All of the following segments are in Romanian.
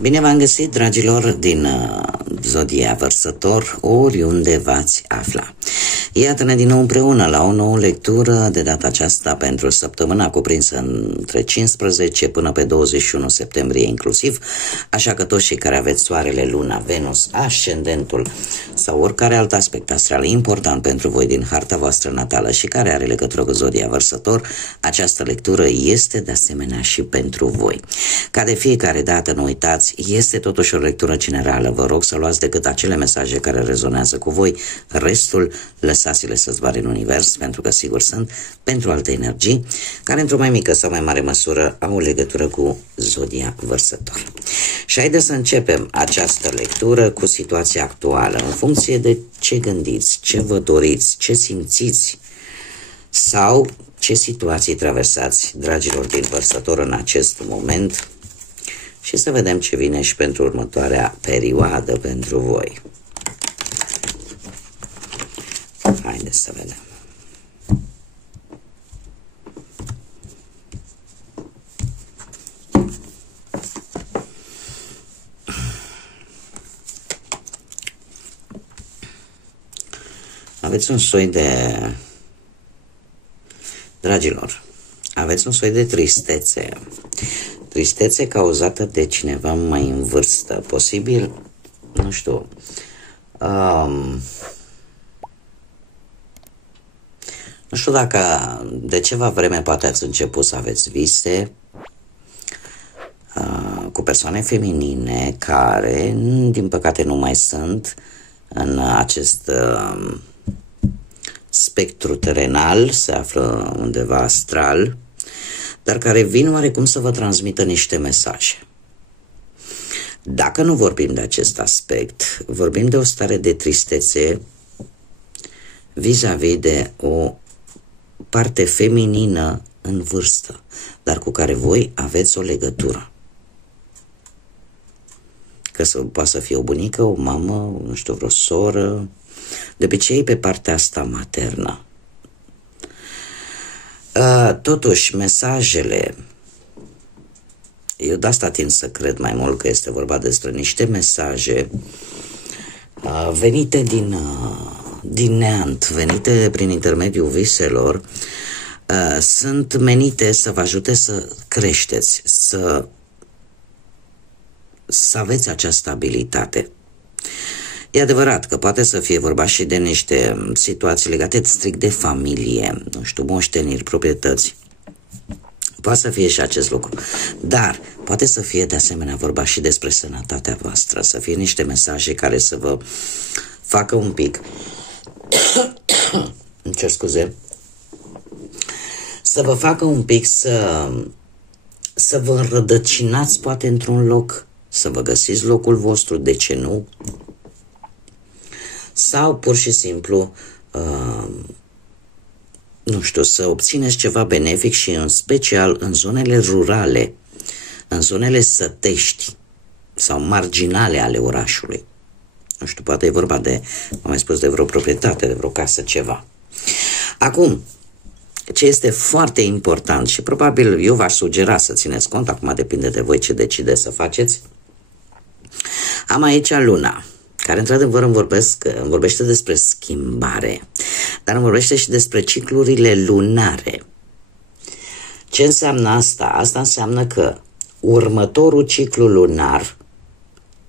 Bine v-am găsit, dragilor, din Zodia Vărsător, oriunde v-ați afla. Iată-ne din nou împreună la o nouă lectură, de data aceasta pentru săptămâna cuprinsă între 15 până pe 21 septembrie inclusiv, așa că toți cei care aveți soarele, luna, Venus, ascendentul sau oricare alt aspect astral important pentru voi din harta voastră natală și care are legătură cu Zodia Vărsător, această lectură este de asemenea și pentru voi. Ca de fiecare dată, nu uitați, este totuși o lectură generală. Vă rog să luați decât acele mesaje care rezonează cu voi, restul lăsați-le să zboare în univers, pentru că sigur sunt pentru alte energii care într-o mai mică sau mai mare măsură au o legătură cu Zodia Vărsător. Și haideți să începem această lectură cu situația actuală, în funcție de ce gândiți, ce vă doriți, ce simțiți sau ce situații traversați, dragilor din Vărsător, în acest moment, și să vedem ce vine și pentru următoarea perioadă pentru voi. Haideți să vedem. Aveți un soi de... Dragilor, aveți un soi de tristețe. Tristețe cauzată de cineva mai în vârstă. Posibil, nu știu, nu știu dacă de ceva vreme poate ați început să aveți vise cu persoane feminine care, din păcate, nu mai sunt în acest spectru terenal, se află undeva astral, dar care vin oarecum să vă transmită niște mesaje. Dacă nu vorbim de acest aspect, vorbim de o stare de tristețe vis-a-vis de o parte feminină în vârstă, dar cu care voi aveți o legătură. Că poate să fie o bunică, o mamă, nu știu, vreo soră, de obicei pe partea asta maternă. Totuși, mesajele, eu de asta tind să cred mai mult că este vorba despre niște mesaje venite din neant, venite prin intermediul viselor, sunt menite să vă ajute să creșteți, să aveți această abilitate. E adevărat că poate să fie vorba și de niște situații legate strict de familie, nu știu, moșteniri, proprietăți. Poate să fie și acest lucru. Dar poate să fie de asemenea vorba și despre sănătatea voastră, să fie niște mesaje care să vă facă un pic îmi cer scuze, să vă facă un pic să vă înrădăcinați poate într-un loc, să vă găsiți locul vostru, de ce nu? Sau pur și simplu, nu știu, să obțineți ceva benefic și în special în zonele rurale, în zonele sătești sau marginale ale orașului. Nu știu, poate e vorba de, am mai spus, de vreo proprietate, de vreo casă, ceva. Acum, ce este foarte important și probabil eu v-aș sugera să țineți cont, acum depinde de voi ce decideți să faceți, am aici luna, care într-adevăr îmi vorbește despre schimbare, dar îmi vorbește și despre ciclurile lunare. Ce înseamnă asta? Asta înseamnă că următorul ciclu lunar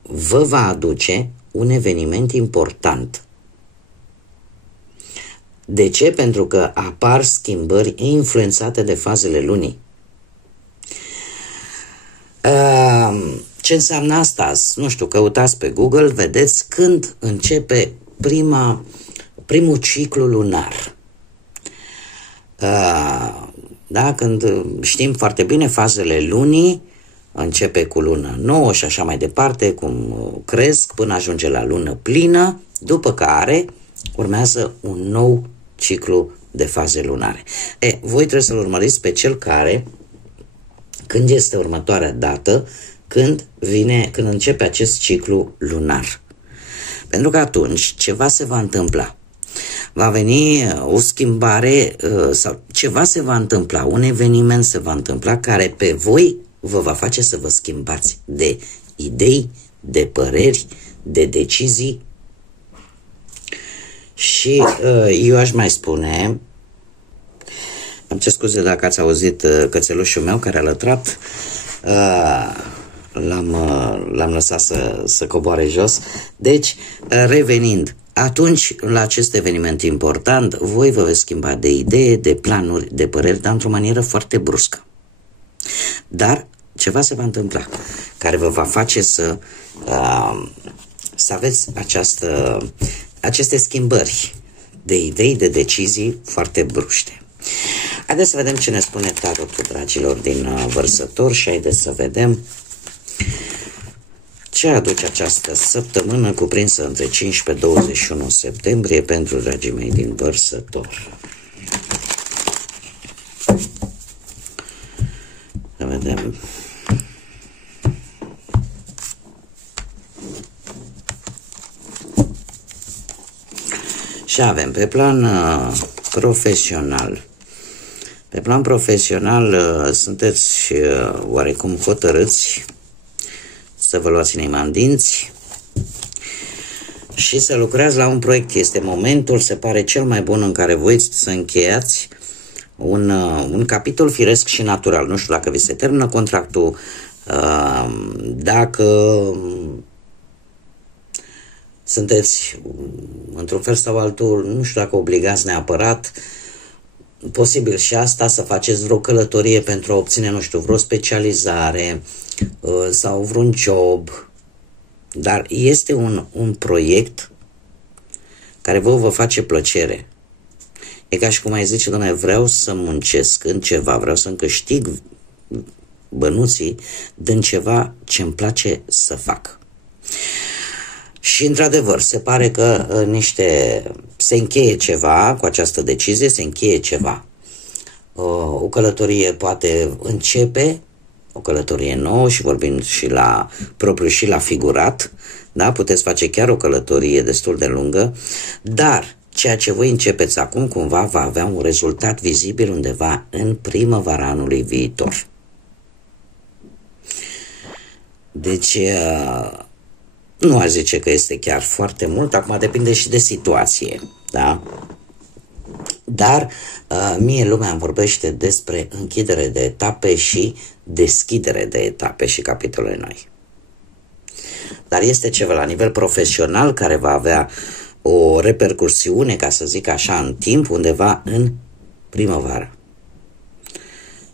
vă va aduce un eveniment important. De ce? Pentru că apar schimbări influențate de fazele lunii. Ce înseamnă asta? Nu știu, căutați pe Google, vedeți când începe primul ciclu lunar. Da, când știm foarte bine, fazele lunii începe cu lună nouă și așa mai departe, cum cresc până ajunge la lună plină, după care urmează un nou ciclu de faze lunare. Voi trebuie să-l urmăriți pe cel care, când este următoarea dată, când începe acest ciclu lunar. Pentru că atunci ceva se va întâmpla. Va veni o schimbare sau ceva se va întâmpla, un eveniment se va întâmpla care pe voi vă va face să vă schimbați de idei, de păreri, de decizii. Și eu aș mai spune, îmi cer scuze dacă ați auzit cățelușul meu care a lătrat, l-am lăsat să coboare jos. Deci, revenind, atunci, la acest eveniment important, voi vă veți schimba de idee, de planuri, de păreri, dar într-o manieră foarte bruscă. Dar ceva se va întâmpla care vă va face să aveți aceste schimbări de idei, de decizii foarte bruște. Haideți să vedem ce ne spune tarotul, dragilor, din Vărsător și haideți să vedem ce aduce această săptămână cuprinsă între 15-21 septembrie pentru dragii mei din Vărsător. Să vedem. Și avem pe plan profesional. Pe plan profesional sunteți oarecum hotărâți să vă luați inima în dinți și să lucrați la un proiect. Este momentul, se pare, cel mai bun în care voi să încheiați un capitol firesc și natural. Nu știu dacă vi se termină contractul, dacă sunteți într-un fel sau altul, nu știu dacă obligați neapărat, posibil și asta, să faceți vreo călătorie pentru a obține, nu știu, vreo specializare sau vreun job, dar este un proiect care vă face plăcere. E ca și cum ai zice, dom'le, vreau să muncesc în ceva, vreau să-mi câștig bănuții din ceva ce îmi place să fac. Și într-adevăr, se pare că se încheie ceva cu această decizie, se încheie ceva. O călătorie poate începe, o călătorie nouă, și vorbim și la propriu și la figurat, da? Puteți face chiar o călătorie destul de lungă, dar ceea ce voi începeți acum cumva va avea un rezultat vizibil undeva în primăvara anului viitor. Deci nu aș zice că este chiar foarte mult, acum depinde și de situație, da? Dar mie lumea îmi vorbește despre închidere de etape și deschidere de etape și capitole noi. Dar este ceva la nivel profesional care va avea o repercursiune, ca să zic așa, în timp, undeva în primăvară.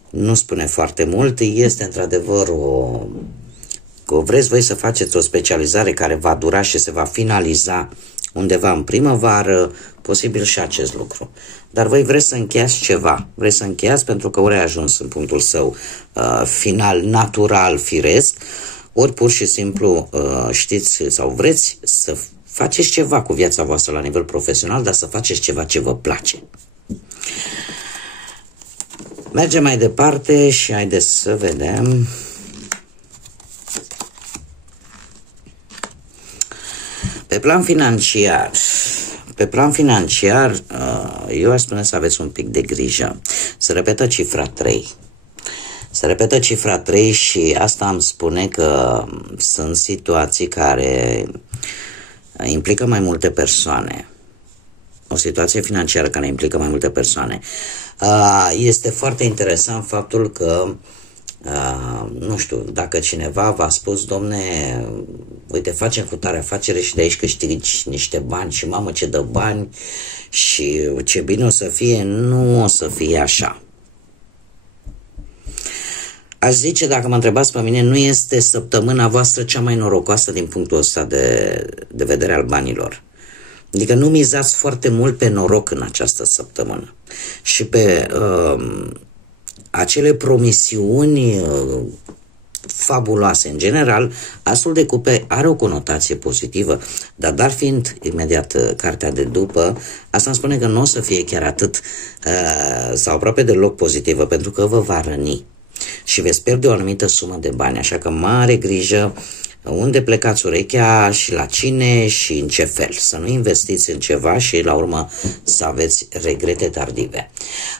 Nu spune foarte mult, este într-adevăr că vreți voi să faceți o specializare care va dura și se va finaliza undeva în primăvară, posibil și acest lucru. Dar voi vreți să încheiați ceva, vreți să încheiați pentru că ori ai ajuns în punctul său final, natural, firesc, ori pur și simplu știți sau vreți să faceți ceva cu viața voastră la nivel profesional, dar să faceți ceva ce vă place. Mergem mai departe și haideți să vedem. Pe plan financiar, eu aș spune să aveți un pic de grijă. Se repetă cifra 3. Se repetă cifra 3 și asta îmi spune că sunt situații care implică mai multe persoane. O situație financiară care implică mai multe persoane. Este foarte interesant faptul că nu știu, dacă cineva v-a spus, domne, uite, facem cu tare afacere și de aici câștigi niște bani și mamă ce dă bani și ce bine o să fie, nu o să fie așa. Aș zice, dacă mă întrebați pe mine, nu este săptămâna voastră cea mai norocoasă din punctul ăsta de vedere al banilor. Adică nu mizați foarte mult pe noroc în această săptămână și pe acele promisiuni fabuloase. În general, asul de cupe are o conotație pozitivă, dar fiind imediat cartea de după, asta îmi spune că nu o să fie chiar atât sau aproape deloc pozitivă, pentru că vă va răni și veți pierde o anumită sumă de bani, așa că mare grijă unde plecați urechea și la cine și în ce fel. Să nu investiți în ceva și la urmă să aveți regrete tardive.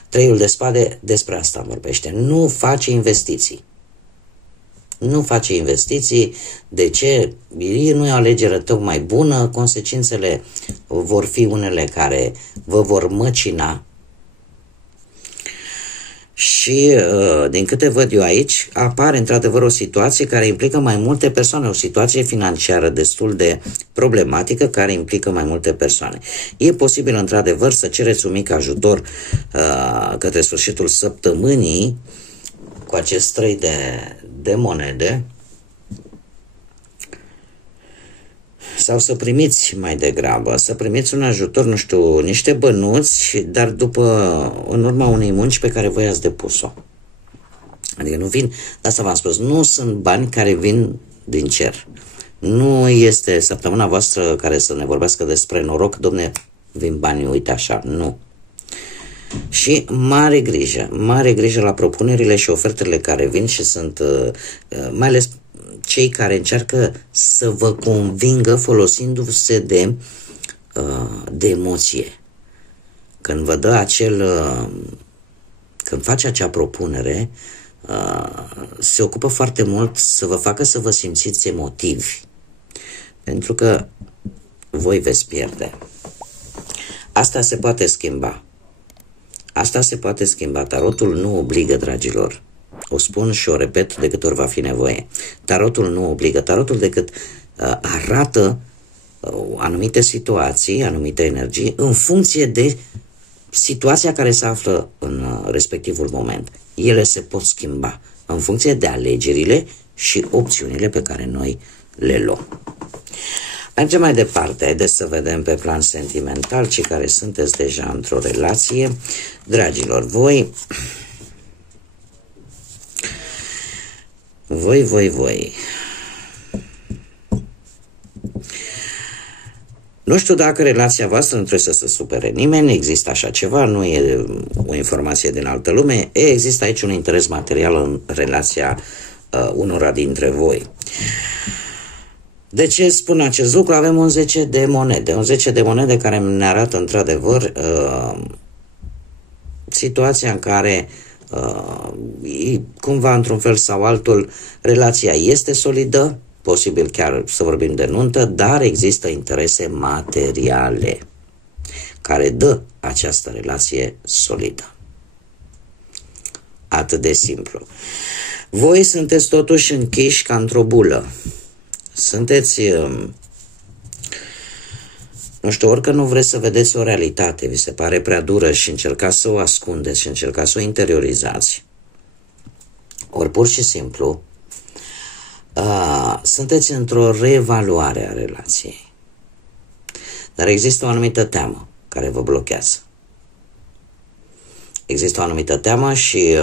Treiul de spade despre asta vorbește. Nu face investiții. nu face investiții. De ce? Nu e o alegere tocmai bună, consecințele vor fi unele care vă vor măcina. Și din câte văd eu aici, apare într-adevăr o situație care implică mai multe persoane, o situație financiară destul de problematică care implică mai multe persoane. E posibil într-adevăr să cereți un mic ajutor către sfârșitul săptămânii cu acest 3 de monede, sau să primiți mai degrabă, să primiți un ajutor, nu știu, niște bănuți, dar în urma unei munci pe care voi ați depus-o. Adică nu vin, asta v-am spus, nu sunt bani care vin din cer. Nu este săptămâna voastră care să ne vorbească despre noroc, domne, vin banii, uite așa, nu. Și mare grijă la propunerile și ofertele care vin și sunt, mai ales cei care încearcă să vă convingă folosindu-se de emoție. Când vă dă când face acea propunere, se ocupă foarte mult să vă facă să vă simțiți emotivi. Pentru că voi veți pierde. Asta se poate schimba. Tarotul nu obligă, dragilor. O spun și o repet de câte ori va fi nevoie. Tarotul nu obligă. Tarotul decât arată anumite situații, anumite energii, în funcție de situația care se află în respectivul moment. Ele se pot schimba în funcție de alegerile și opțiunile pe care noi le luăm. Mergem mai departe. Haideți să vedem pe plan sentimental, cei care sunteți deja într-o relație. Dragilor, voi. Nu știu dacă relația voastră nu trebuie să se supere nimeni, există așa ceva, nu e o informație din altă lume, există aici un interes material în relația unora dintre voi. De ce spun acest lucru? Avem un 10 de monede, un 10 de monede care ne arată într-adevăr situația în care cumva într-un fel sau altul relația este solidă, posibil chiar să vorbim de nuntă, dar există interese materiale care dă această relație solidă. Atât de simplu. Voi sunteți totuși închiși ca într-o bulă. Sunteți, nu știu, orică nu vreți să vedeți o realitate, vi se pare prea dură și încercați să o ascundeți și încercați să o interiorizați, ori pur și simplu sunteți într-o reevaluare a relației. Dar există o anumită teamă care vă blochează. Există o anumită teamă și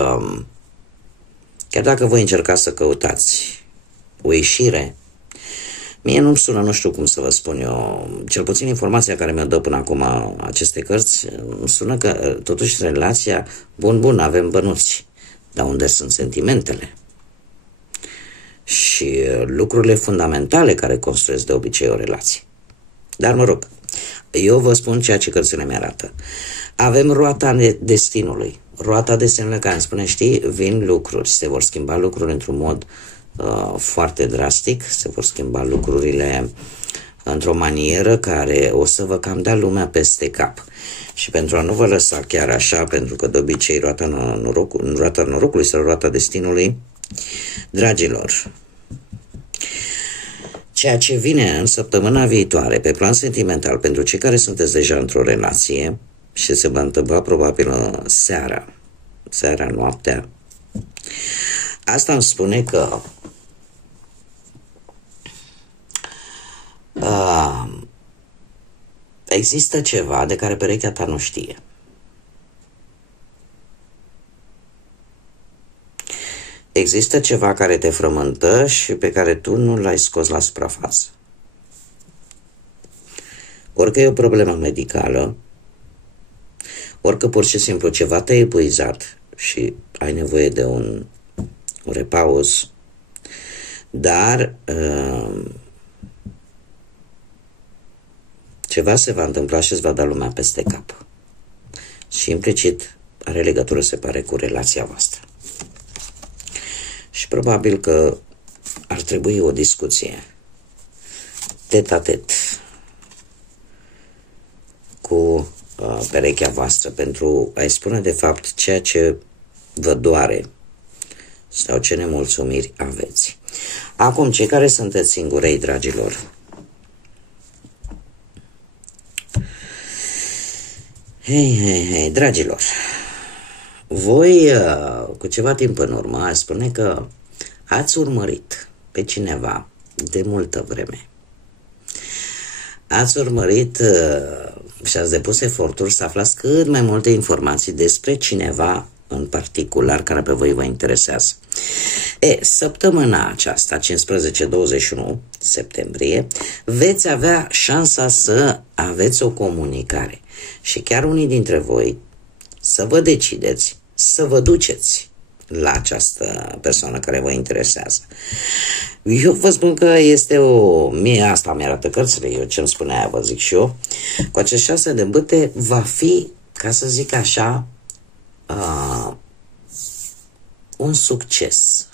chiar dacă voi încercați să căutați o ieșire, mie nu-mi sună, nu știu cum să vă spun eu, cel puțin informația care mi-o dă până acum aceste cărți, îmi sună că totuși relația, bun, avem bănuți, dar unde sunt sentimentele? Și lucrurile fundamentale care construiesc de obicei o relație. Dar mă rog, eu vă spun ceea ce cărțile mi-arată. Avem roata destinului. Roata destinului care îmi spune, știi, vin lucruri, se vor schimba lucruri într-un mod foarte drastic, se vor schimba lucrurile într-o manieră care o să vă cam dea lumea peste cap. Și pentru a nu vă lăsa chiar așa, pentru că de obicei roata norocului sau roata destinului, dragilor, ceea ce vine în săptămâna viitoare pe plan sentimental pentru cei care sunteți deja într-o relație și se va întâmpla probabil seara, noaptea, asta îmi spune că există ceva de care perechea ta nu știe. Există ceva care te frământă și pe care tu nu l-ai scos la suprafață. Orică e o problemă medicală, orică pur și simplu ceva te-a epuizat și ai nevoie de un repaus, dar ceva se va întâmpla și îți va da lumea peste cap. Și implicit are legătură, se pare, cu relația voastră. Și probabil că ar trebui o discuție tet-a-tet cu perechea voastră pentru a-i spune de fapt ceea ce vă doare sau ce nemulțumiri aveți. Acum, cei care sunteți singurei, dragilor, hei, dragilor, voi cu ceva timp în urmă aș spune că ați urmărit pe cineva de multă vreme. Ați urmărit și ați depus eforturi să aflați cât mai multe informații despre cineva în particular care pe voi vă interesează. Săptămâna aceasta, 15-21 septembrie, veți avea șansa să aveți o comunicare și chiar unii dintre voi să vă decideți să vă duceți la această persoană care vă interesează. Eu vă spun că este mie asta mi-arată cărțile, eu ce-mi spune aia vă zic și eu. Cu acest 6 de bâte va fi, ca să zic așa, un succes.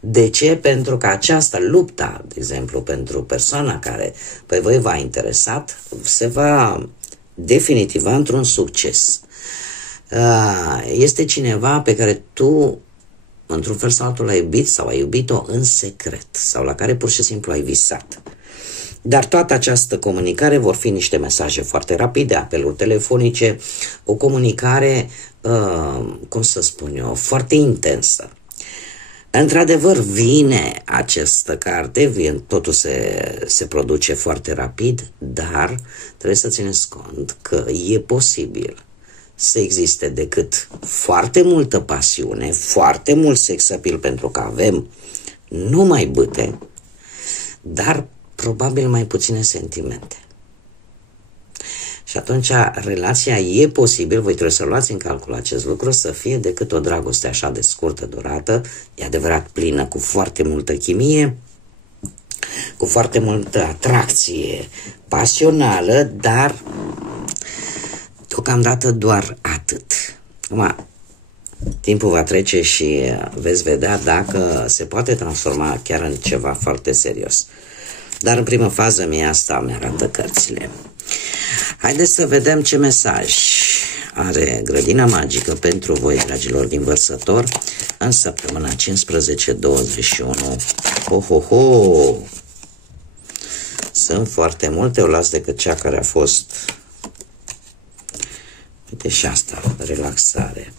De ce? Pentru că această luptă, de exemplu, pentru persoana care pe voi v-a interesat, se va definitiva într-un succes. Este cineva pe care tu, într-un fel sau altul, l-ai iubit sau ai iubit-o în secret sau la care pur și simplu ai visat. Dar toată această comunicare vor fi niște mesaje foarte rapide, apeluri telefonice, o comunicare, cum să spun eu, foarte intensă. Într-adevăr, vine această carte, totul se produce foarte rapid, dar trebuie să țineți cont că e posibil să existe decât foarte multă pasiune, foarte mult sex appeal, pentru că avem numai bâte, dar probabil mai puține sentimente. Și atunci relația e posibil, voi trebuie să luați în calcul acest lucru, să fie decât o dragoste așa de scurtă durată, e adevărat plină cu foarte multă chimie, cu foarte multă atracție pasională, dar deocamdată doar atât. Acum, timpul va trece și veți vedea dacă se poate transforma chiar în ceva foarte serios. Dar în primă fază mie asta mi-arată cărțile. Haideți să vedem ce mesaj are Grădina Magică pentru voi, dragilor din Vărsător, în săptămâna 15-21. Ho! Sunt foarte multe, o las decât cea care a fost. Uite și asta, relaxare.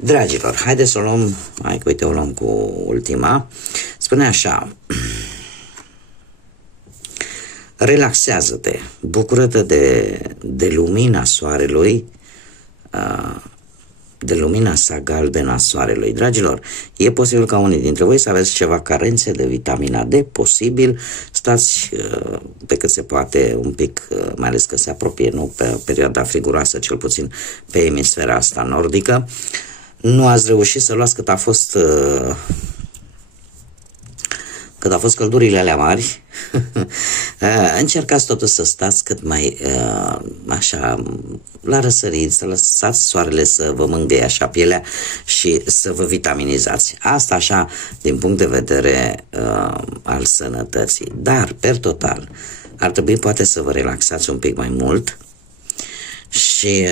Dragilor, haideți să o luăm, uite, o luăm cu ultima. Spune așa: relaxează-te, bucură-te de lumina soarelui, de lumina sa galbenă a soarelui. Dragilor, e posibil ca unii dintre voi să aveți ceva carențe de vitamina D, posibil, stați pe cât se poate un pic, mai ales că se apropie, nu pe perioada friguroasă, cel puțin pe emisfera asta nordică. Nu ați reușit să luați cât a fost căldurile alea mari. Încercați totuși să stați cât mai așa la răsărit, să lăsați soarele să vă mângâie așa pielea și să vă vitaminizați. Asta așa din punct de vedere al sănătății. Dar, per total, ar trebui poate să vă relaxați un pic mai mult și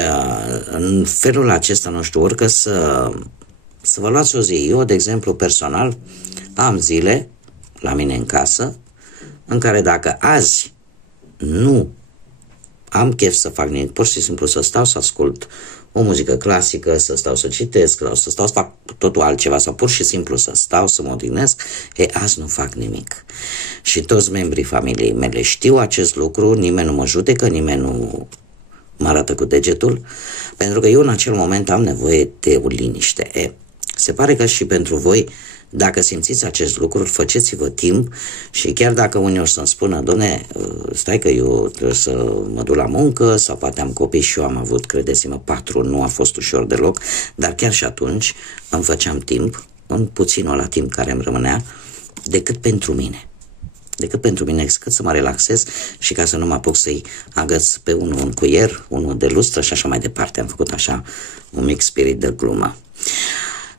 în felul acesta, nu știu, orică să vă luați o zi. Eu, de exemplu, personal, am zile la mine în casă în care dacă azi nu am chef să fac nimic, pur și simplu să stau să ascult o muzică clasică, să stau să citesc, sau să stau să fac totul altceva, sau pur și simplu să stau să mă odihnesc, azi nu fac nimic. Și toți membrii familiei mele știu acest lucru, nimeni nu mă judecă, nimeni nu mă arată cu degetul, pentru că eu în acel moment am nevoie de o liniște. Se pare că și pentru voi, dacă simțiți acest lucru, faceți-vă timp și chiar dacă unii o să-mi spună: doamne, stai că eu trebuie să mă duc la muncă sau poate am copii și eu am avut, credeți-mă, 4, nu a fost ușor deloc, dar chiar și atunci îmi făceam timp, în puținul la timp care îmi rămânea, decât pentru mine, cât să mă relaxez și ca să nu mă apuc să-i agăț pe unul un cuier, unul de lustră și așa mai departe. Am făcut așa un mic spirit de glumă.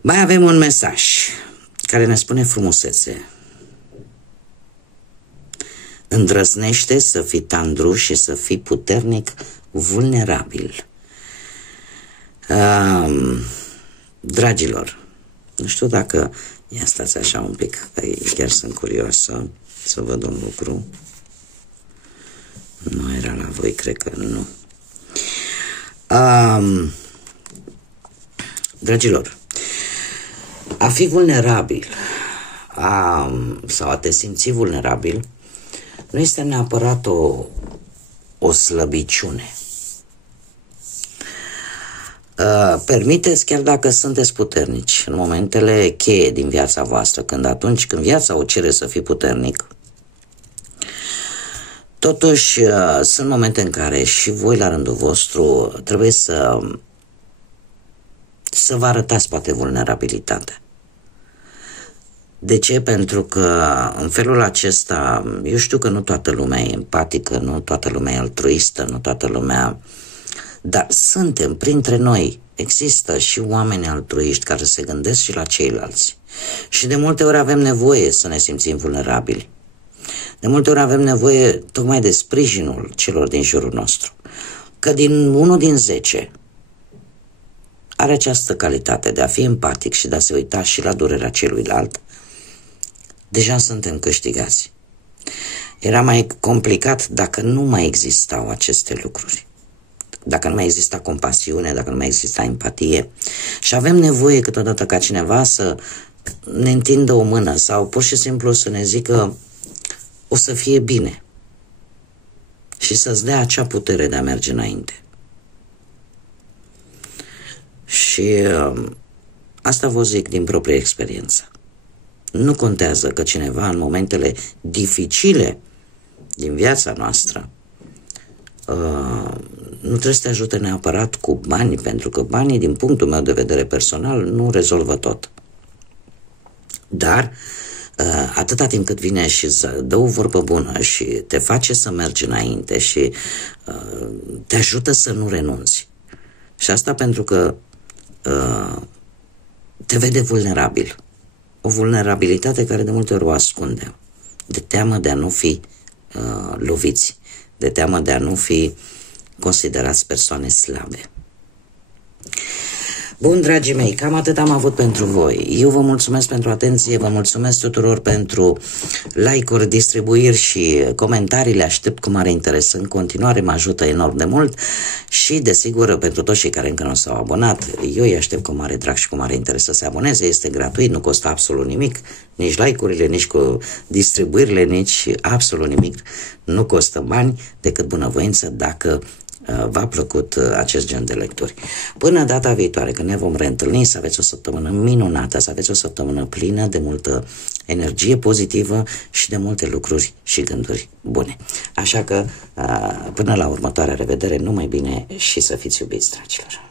Mai avem un mesaj care ne spune frumusețe. Îndrăznește să fii tandru și să fii puternic, vulnerabil. Dragilor, nu știu dacă... Ia stați așa un pic, chiar sunt curioasă să văd un lucru. Nu era la voi, cred că nu. Dragilor, a fi vulnerabil sau a te simți vulnerabil nu este neapărat o slăbiciune. Permiteți, chiar dacă sunteți puternici, în momentele cheie din viața voastră, atunci când viața o cere să fii puternic, totuși sunt momente în care și voi la rândul vostru trebuie să vă arătați poate vulnerabilitatea. De ce? Pentru că în felul acesta, eu știu că nu toată lumea e empatică, nu toată lumea e altruistă, nu toată lumea... Dar suntem printre noi, există și oameni altruiști care se gândesc și la ceilalți. Și de multe ori avem nevoie să ne simțim vulnerabili. De multe ori avem nevoie tocmai de sprijinul celor din jurul nostru. Că unul din 10 are această calitate de a fi empatic și de a se uita și la durerea celuilalt, deja suntem câștigați. Era mai complicat dacă nu mai existau aceste lucruri. Dacă nu mai exista compasiune, dacă nu mai exista empatie. Și avem nevoie câteodată ca cineva să ne întindă o mână sau pur și simplu să ne zică o să fie bine și să-ți dea acea putere de a merge înainte. Și asta vă zic din proprie experiență. Nu contează că cineva în momentele dificile din viața noastră nu trebuie să te ajute neapărat cu bani, pentru că banii, din punctul meu de vedere personal, nu rezolvă tot. Dar atâta timp cât vine și dă o vorbă bună și te face să mergi înainte și te ajută să nu renunți. Și asta pentru că te vede vulnerabil. O vulnerabilitate care de multe ori o ascunde. De teamă de a nu fi loviți, de teamă de a nu fi considerați persoane slabe. Bun, dragii mei, cam atât am avut pentru voi. Eu vă mulțumesc pentru atenție, vă mulțumesc tuturor pentru like-uri, distribuiri și comentarii, le aștept cu mare interes în continuare, mă ajută enorm de mult și, desigur, pentru toți cei care încă nu s-au abonat, eu îi aștept cu mare drag și cu mare interes să se aboneze, este gratuit, nu costă absolut nimic, nici like-urile, nici cu distribuirile, nici absolut nimic, nu costă bani decât bunăvoință dacă v-a plăcut acest gen de lecturi. Până data viitoare, când ne vom reîntâlni, să aveți o săptămână minunată, să aveți o săptămână plină de multă energie pozitivă și de multe lucruri și gânduri bune. Așa că, până la următoarea revedere, numai bine și să fiți iubiți, dragilor!